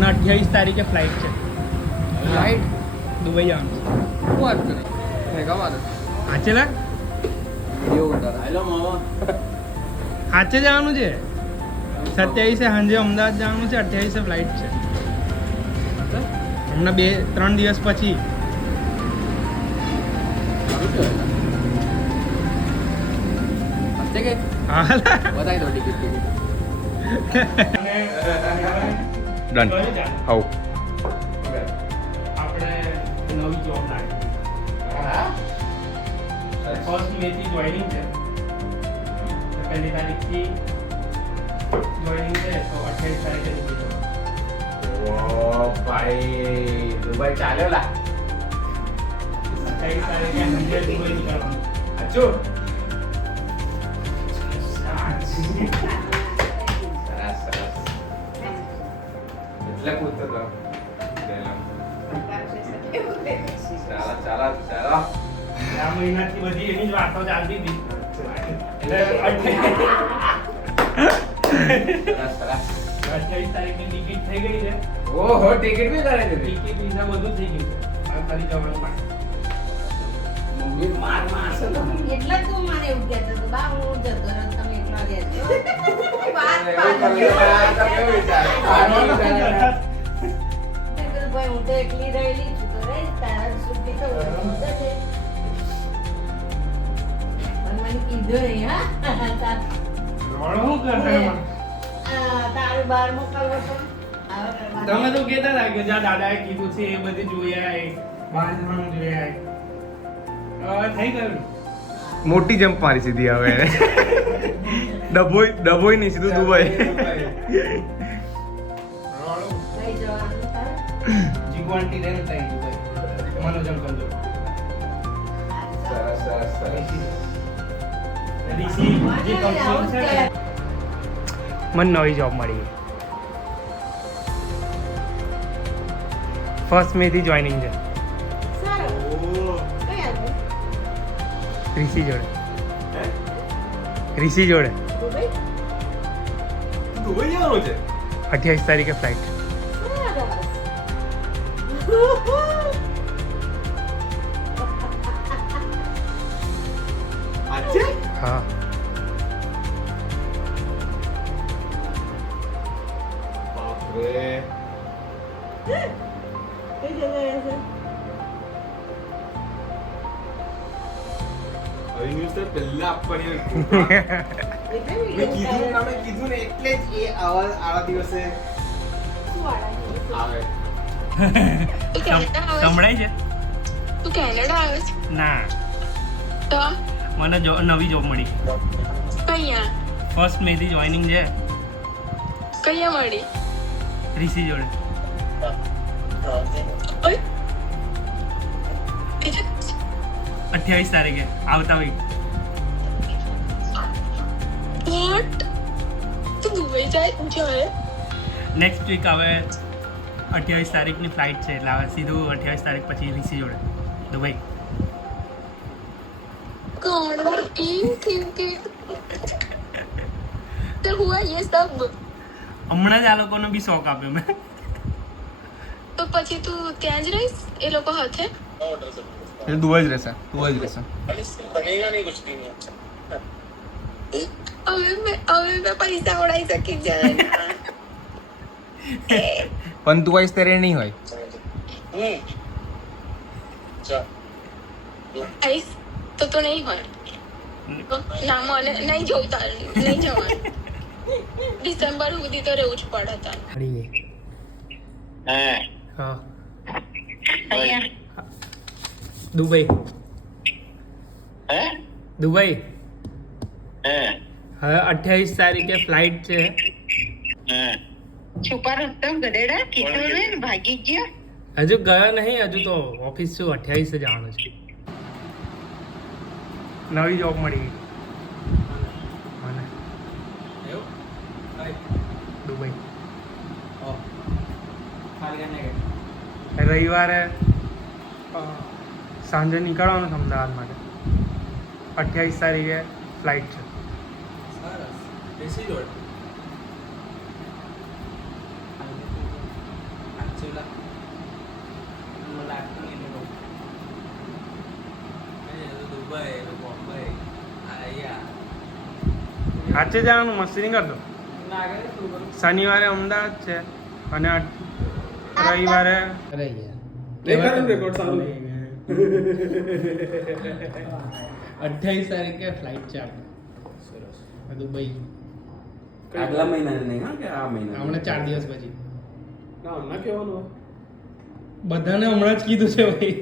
અને 28 તારીખે ફ્લાઇટ છે. ફ્લાઇટ દુબઈ જવાનું છે. શું વાત કરે મેગામાં સાચે લાગ વિડીયો ઉતારા હેલો મામા સાચે જવાનું છે. 27 સાંજે અમદાવાદ જવાનું છે. 28 ફ્લાઇટ છે. હમણાં 2-3 દિવસ પછી. સારું છે હશે કે હા બતાવી દો ટિકિટ ડન હવ આપણે નવી જોબ લાગી. ફર્સ્ટ મે થી જોઈનિંગ છે. પહેલી તારીખથી જોઈનિંગ છે તો 28 તારીખે દુબઈ જવાનું. ઓ ભાઈ દુબઈ ચાલ્યો લા 28 તારીખે સાંજે દુબઈ નીકળવાનું. અચો સરસ સરસ એટલે પૂછતો હતો ચાલો ચાલો ચાલો આ મહિનાથી બધી એની જ વાતો ચાલતી હતી. સરસ સરસ 28 તારીખની ટિકિટ થઈ ગઈ છે. ઓહો ટિકિટ બી કરાવી દીધી ટિકિટ વિઝા બધું થઈ ગયું છે. હવે ખાલી જવાનું બાકી. મમ્મી માર મારશે તો એટલે તું મને એવું કહેતો હતો, બા હું જતો રહ્યો, તમે એકલા રહેજો. વાત એવું કરવી પડે, આ તો કેવું વિચાર? આનો વિચાર. મેં કીધું, ભાઈ હું તો એકલી રહેલી છું, તો રહીશ, તારા સુધી તો હું જશે. પણ મને કીધું નહીં, હા? રોડો શું કરશે એમાં? તારું બહાર મોકલવો તો આવા કરવા. તમે તો કહેતા હતા કે જ્યાં દાદાએ કીધું છે એ બધી જોઈ આય, બહાર જવાનું જોઈ આય. હવે થઈ ગયું. મોટી જમ્પ મારી સીધી હવે ડભોઈ નહીં સીધું દુબઈ રોડો લઈ જવાનું તારે? જીગવાન્ટી રેન થઈ ગયું. મનોજમ કરજો. સરસ સરસ સરસ ડીસી જે કંપની છે ને, મને નવી જોબ મળી. ફર્સ્ટ મે થી જોઈનિંગ છે. સારું. કઈ આવ્યું? ઋષિ જોડે. ઋષિ જોડે દુબઈ? દુબઈ જવાનું છે 28 તારીખે ફ્લાઇટ. આજે હા બાપરે કઈ જગ્યાએ છે? હવે ન્યૂઝ તો પહેલા આપવાની હતી. એટલે મેં કીધું video તમે કીધું ને એટલે જ એ આવા દિવસે શું વાળા આવે તું કેનેડા આવે સંભળાય છે? તું કેનેડા આવે છે ના, તો મને નવી જોબ મળી. કયા ફર્સ્ટ મે થી જોઈનિંગ છે. કયા મળી ઋષિ જોડે. ઓય બીજું 28 તારીખે આવતા વીક. વોટ તું દુબઈ જાય નેક્સ્ટ વીક હવે 28 તારીખની ફ્લાઇટ છે એટલે હવે સીધું 28 તારીખ પછી ઋષિ જોડે દુબઈ. કોણ કે તે હુઆ યે સબ હમણાં જ આ લોકોને બી શોખ આપ્યો મેં. તો પછી તું ત્યાં જ રહીશ એ લોકો સાથે એટલે દુબઈ જ રહેશે દુબઈ જ રહેશે હવે મેં પૈસા ઉડાઈ શકી જાય પણ તું આવીશ ત્યારે નહીં હોય આઈસ તો નહીં હોય ના મને નહીં જોતા નહીં જવાનું ડિસેમ્બર સુધી તો રહેવું જ પડે તારે હા દુબઈ. દુબઈ હવે 28 તારીખે ફ્લાઇટ છે. છુપા રૂસ્તમ ગધેડા કીધું ને ભાગી ગયો. હજુ ગયો નહીં, હજુ તો ઓફિસ છું. 28 જવાનું છે. નવી જોબ મળી મને દુબઈ. રવિવારે સાંજે નીકળવાનું છે અમદાવાદ માટે. 28 તારીખે ફ્લાઇટ છે. સાચે જવાનું મસ્તી નહીં કરતો શનિવારે અમદાવાદ છે અને રવિવારે અરે યાર દેખાતું રેકોર્ડ સારું 28 તારીખે ફ્લાઇટ છે આપણે દુબઈ આગલા મહિના નહીં હા કે આ મહિના હમણાં 4 દિવસ પછી ના હમણાં કહેવાનું બધાને હમણાં જ કીધું છે ભાઈ